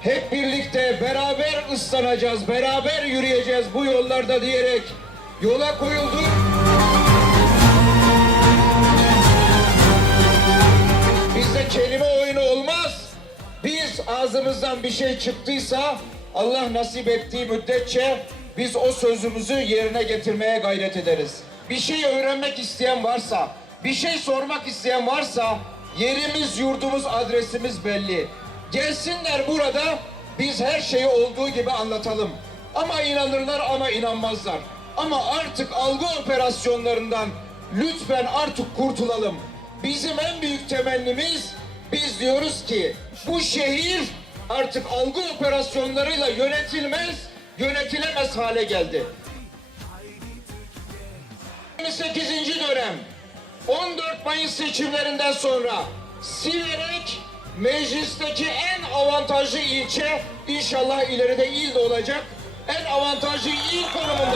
hep birlikte beraber ıslanacağız, beraber yürüyeceğiz bu yollarda diyerek yola koyulduk. Bizde kelime oyunu olmaz. Biz ağzımızdan bir şey çıktıysa Allah nasip ettiği müddetçe biz o sözümüzü yerine getirmeye gayret ederiz. Bir şey öğrenmek isteyen varsa, bir şey sormak isteyen varsa yerimiz, yurdumuz, adresimiz belli. Gelsinler burada biz her şeyi olduğu gibi anlatalım. Ama inanırlar ama inanmazlar. Ama artık algı operasyonlarından lütfen artık kurtulalım. Bizim en büyük temennimiz biz diyoruz ki bu şehir artık algı operasyonlarıyla yönetilmez, yönetilemez hale geldi. 28. dönem 14 Mayıs seçimlerinden sonra Siverek meclisteki en avantajlı ilçe inşallah ileride il de olacak. En avantajlı il konumunda